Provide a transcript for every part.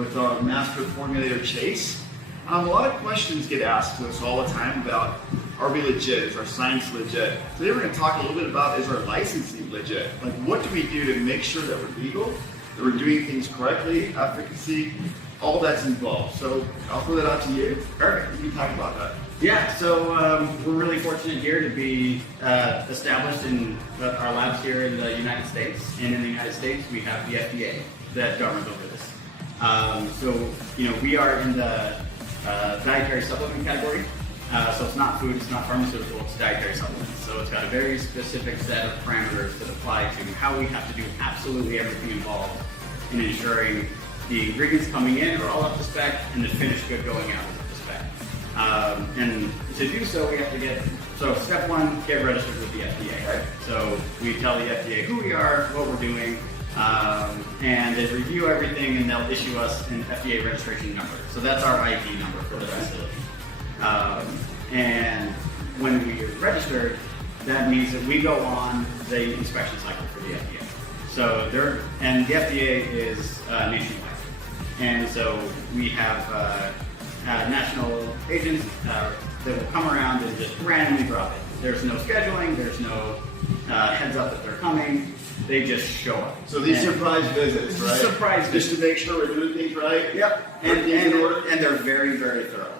with our master formulator Chase. A lot of questions get asked to us all the time about, are we legit? Is our science legit? Today we're going to talk a little bit about, is our licensing legit? Like, what do we do to make sure that we're legal, that we're doing things correctly, efficacy, all that's involved. So I'll throw that out to you. Perfect. You can talk about that. Yeah, so we're really fortunate here to be established in our labs here in the United States. And in the United States, we have the FDA that governs over this. So, we are in the dietary supplement category. So it's not food, it's not pharmaceutical, it's dietary supplements. So it's got a very specific set of parameters that apply to how we have to do absolutely everything involved in ensuring the ingredients coming in are all up to spec and the finished good going out is up to spec. And to do so, we have to so step one, get registered with the FDA. Right? So we tell the FDA who we are, what we're doing, and they review everything and they'll issue us an FDA registration number. So that's our ID number for the facility. And when we are registered, that means that we go on the inspection cycle for the FDA. So and the FDA is nationwide. And so we have national agents that will come around and just randomly drop it. There's no scheduling, there's no heads up that they're coming. They just show up. So these surprise visits, right? Surprise visits. Just to make sure we're doing things right? Yep. And they're very, very thorough.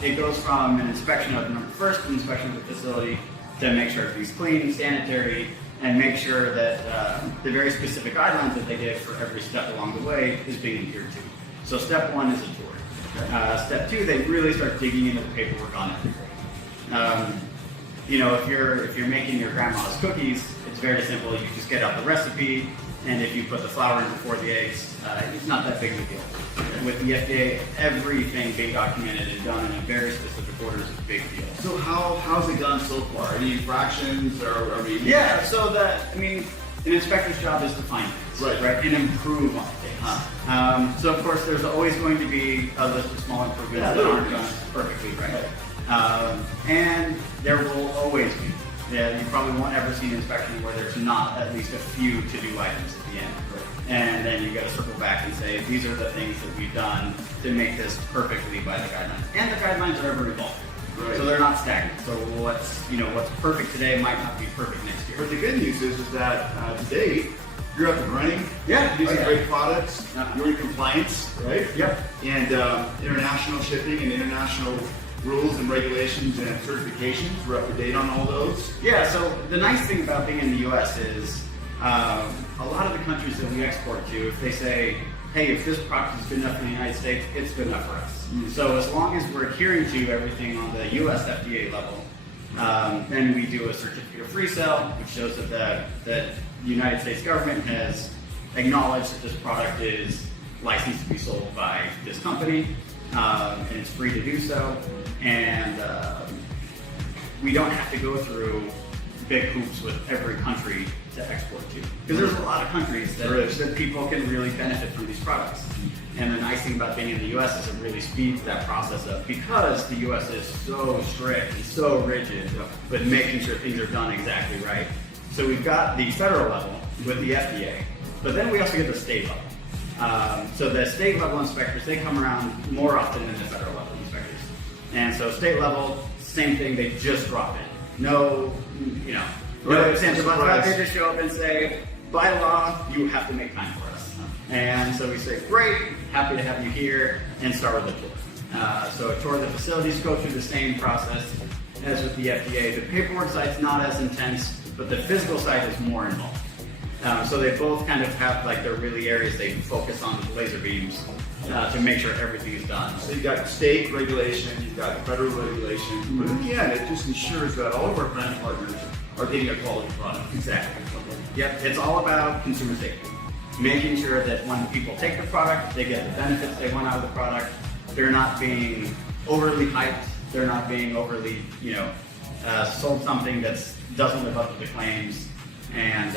It goes from an inspection of first an inspection of the facility to make sure everything's clean, sanitary, and make sure that the very specific guidelines that they give for every step along the way is being adhered to. So step one is a tour. Okay. Step two, they really start digging into the paperwork on everything. If you're making your grandma's cookies, it's very simple. You just get out the recipe, and if you put the flour in before the eggs, it's not that big of a deal. With the FDA, everything being documented and done in a very specific order is a big deal. So how's it gone so far? Any infractions or are we? Yeah, so an inspector's job is to find things, right? And improve on things. So of course, there's always going to be a list of small improvements that aren't done perfectly, right? And there will always be. Yeah, you probably won't ever see an inspection where there's not at least a few to-do items at the end. Right. And then you got to circle back and say, these are the things that we've done to make this perfectly by the guidelines. And the guidelines are ever evolving. Right. So they're not stagnant. So what's perfect today might not be perfect next year. But the good news is that today, you're up and running. Yeah. Using great products. You're in compliance, right? Yep. And international shipping and international rules and regulations and certifications, we're up to date on all those. Yeah, so the nice thing about being in the US is a lot of the countries that we export to, if they say, hey, if this product is good enough in the United States, it's good enough for us. Mm-hmm. So as long as we're adhering to everything on the US FDA level, then we do a certificate of free sale, which shows that the United States government has acknowledged that this product is licensed to be sold by this company, and it's free to do so. And we don't have to go through big hoops with every country to export to. Because there's a lot of countries that people can really benefit from these products. And the nice thing about being in the US is it really speeds that process up because the US is so strict and so rigid with making sure things are done exactly right. So we've got the federal level with the FDA, but then we also get the state level. So the state level inspectors, they come around more often than the federal level inspectors. And so state level, same thing, they just drop it. No ifs, ands, or buts. They just show up and say, by law, you have to make time for us. And so we say, great, happy to have you here, and start with a tour. So a tour of the facilities, go through the same process as with the FDA. The paperwork side's not as intense, but the physical side is more involved. So they both kind of have their really areas they focus on with laser beams to make sure everything is done. So you've got state regulation, you've got federal regulation, but in the end, it just ensures that all of our brand partners are getting a quality product. Exactly. Yep, it's all about consumer safety. Making sure that when people take the product, they get the benefits they want out of the product. They're not being overly hyped. They're not being overly, sold something that doesn't live up to the claims. And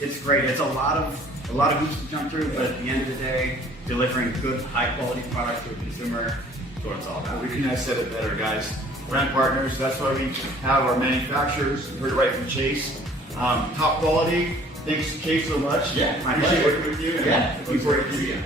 it's great. It's a lot of hoops to jump through, but at the end of the day, delivering good, high-quality products to a consumer is what it's all about. We couldn't have said it better, guys. Brand partners, that's why we have our manufacturers. You heard it right from Chase. Top quality. Thanks, Chase, so much. Yeah. I appreciate working with you. Yeah. Looking forward to seeing you.